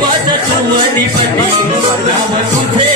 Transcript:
विश्वाचा तू अधिपती नाव तुझे